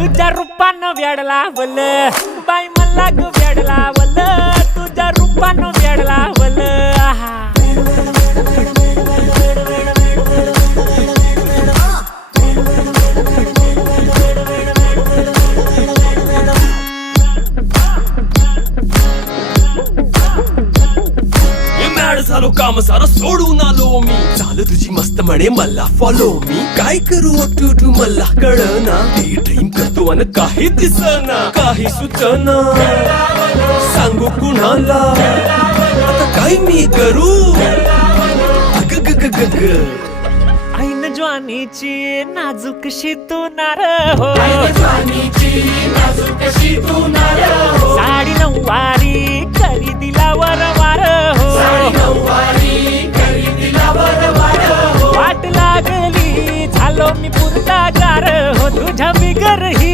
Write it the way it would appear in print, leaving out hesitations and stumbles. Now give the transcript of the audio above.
तुझ्या रूपानं वेडला वल बाई मला ग वेडला वल तुझ्या रूपानं वेडला वल आहा झालो काम सारा सोडून आलो मी झालं तुझी मस्त म्हणे मला फॉलो मी काय करू टू मला कळना ती ड्रीम करतो आणि काही दिसना काही सुचना सांगू कुणाला आता काय मी करू अग ग ग ग ग ऐन ज्वानीची नाजूक शी तू नार हो